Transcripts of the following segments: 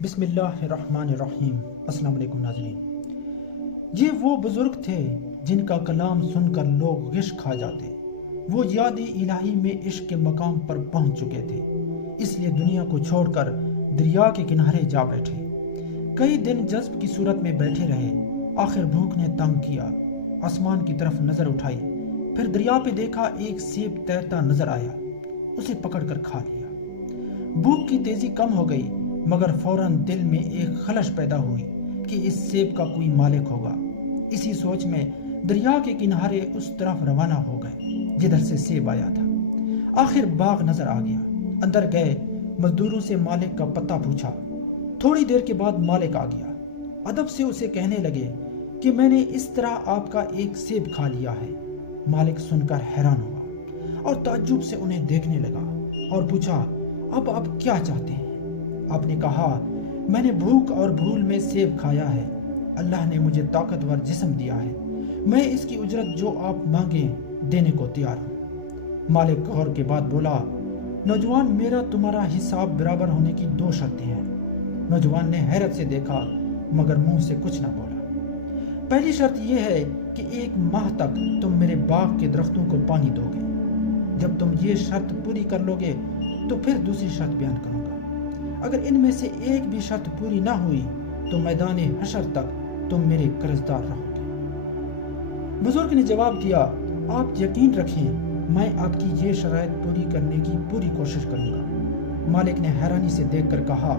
بسم اللہ الرحمن الرحیم۔ السلام علیکم ناظرین۔ یہ وہ بزرگ تھے جن کا کلام سن کر لوگ غش کھا جاتے۔ وہ یاد الہی میں عشق کے مقام پر پہنچ چکے تھے، اس لیے دنیا کو چھوڑ کر دریا کے کنارے جا بیٹھے۔ کئی دن جذب کی صورت میں بیٹھے رہے، آخر بھوک نے تنگ کیا۔ آسمان کی طرف نظر اٹھائی، پھر دریا پہ دیکھا ایک سیب تیرتا نظر آیا، اسے پکڑ کر کھا لیا۔ بھوک کی تیزی کم ہو گئی، مگر فوراً دل میں ایک خلش پیدا ہوئی کہ اس سیب کا کوئی مالک ہوگا۔ اسی سوچ میں دریا کے کنارے اس طرف روانہ ہو گئے جدھر سے سیب آیا تھا۔ آخر باغ نظر آ گیا، اندر گئے، مزدوروں سے مالک کا پتہ پوچھا۔ تھوڑی دیر کے بعد مالک آ گیا، ادب سے اسے کہنے لگے کہ میں نے اس طرح آپ کا ایک سیب کھا لیا ہے۔ مالک سن کر حیران ہوا اور تعجب سے انہیں دیکھنے لگا اور پوچھا، اب آپ کیا چاہتے ہیں؟ آپ نے کہا، میں نے بھوک اور بھول میں سیب کھایا ہے، اللہ نے مجھے طاقتور جسم دیا ہے، میں اس کی اجرت جو آپ مانگیں دینے کو تیار ہوں۔ مالک غور کے بعد بولا، نوجوان، میرا تمہارا حساب برابر ہونے کی 2 شرطیں ہیں۔ نوجوان نے حیرت سے دیکھا مگر منہ سے کچھ نہ بولا۔ پہلی شرط یہ ہے کہ 1 ماہ تک تم میرے باغ کے درختوں کو پانی دو گے۔ جب تم یہ شرط پوری کر لو گے تو پھر دوسری شرط بیان کروں گا۔ اگر ان میں سے ایک بھی شرط پوری نہ ہوئی تو میدان حشر تک تم میرے قرضدار رہو گے۔ بزرگ نے جواب دیا، آپ یقین رکھیں، میں آپ کی یہ شرائط پوری کرنے کی پوری کوشش کروں گا۔ مالک نے حیرانی سے دیکھ کر کہا،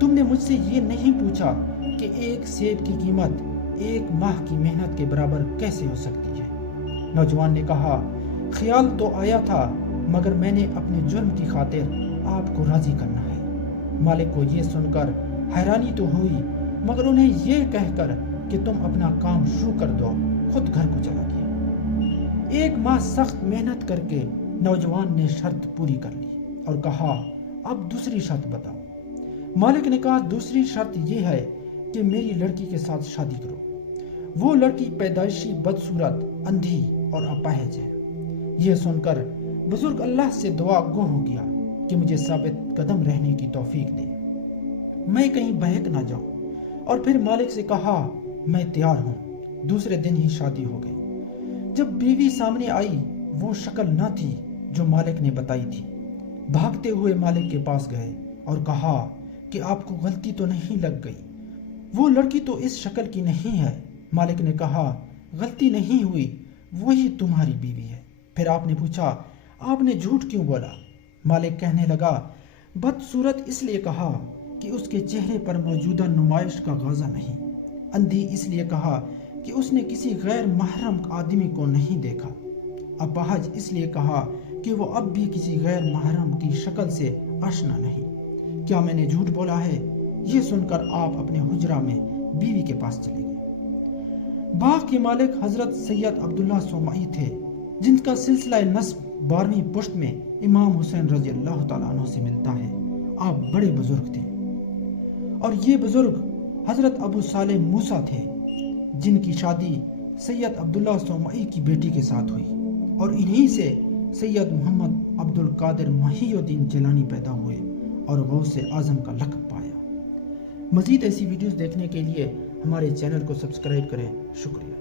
تم نے مجھ سے یہ نہیں پوچھا کہ ایک سیب کی قیمت 1 ماہ کی محنت کے برابر کیسے ہو سکتی ہے؟ نوجوان نے کہا، خیال تو آیا تھا مگر میں نے اپنے جرم کی خاطر آپ کو راضی کرنا ہے۔ مالک کو یہ سن کر حیرانی تو ہوئی مگر انہیں یہ کہہ کر کہ تم اپنا کام شروع کر دو، خود گھر کو چلا گیا۔ 1 ماہ سخت محنت کر کے نوجوان نے شرط پوری کر لی اور کہا، اب دوسری شرط بتاؤ۔ مالک نے کہا، دوسری شرط یہ ہے کہ میری لڑکی کے ساتھ شادی کرو۔ وہ لڑکی پیدائشی بدصورت، اندھی اور اپاہج ہے۔ یہ سن کر بزرگ اللہ سے دعا گو ہو گیا کہ مجھے ثابت قدم رہنے کی توفیق دے، میں کہیں بہک نہ جاؤں، اور پھر مالک سے کہا، میں تیار ہوں۔ دوسرے دن ہی شادی ہو گئی۔ جب بیوی سامنے آئی وہ شکل نہ تھی جو مالک نے بتائی تھی۔ بھاگتے ہوئے مالک کے پاس گئے اور کہا کہ آپ کو غلطی تو نہیں لگ گئی؟ وہ لڑکی تو اس شکل کی نہیں ہے۔ مالک نے کہا، غلطی نہیں ہوئی، وہی تمہاری بیوی ہے۔ پھر آپ نے پوچھا، آپ نے جھوٹ کیوں بولا؟ مالک کہنے لگا، بدصورت اس لیے کہا کہ اس کے چہرے پر موجودہ نمائش کا غازہ نہیں، اندھی اس لیے کہا کہ اس نے کسی غیر محرم آدمی کو نہیں دیکھا، اپاہج اس لیے کہا کہ وہ اب بھی کسی غیر محرم کی شکل سے آشنا نہیں۔ کیا میں نے جھوٹ بولا ہے؟ یہ سن کر آپ اپنے حجرہ میں بیوی کے پاس چلے گئے۔ باغ کے مالک حضرت سید عبداللہ سومعی تھے، جن کا سلسلہ نسب 12ویں پشت میں امام حسین رضی اللہ تعالیٰ عنہ سے ملتا ہے۔ آپ بڑے بزرگ تھے، اور یہ بزرگ حضرت ابو صالح موسیٰ تھے، جن کی شادی سید عبداللہ سومعی کی بیٹی کے ساتھ ہوئی، اور انہی سے سید محمد عبد القادر محی الدین جیلانی پیدا ہوئے اور غوث اعظم کا لقب پایا۔ مزید ایسی ویڈیوز دیکھنے کے لیے ہمارے چینل کو سبسکرائب کریں۔ شکریہ۔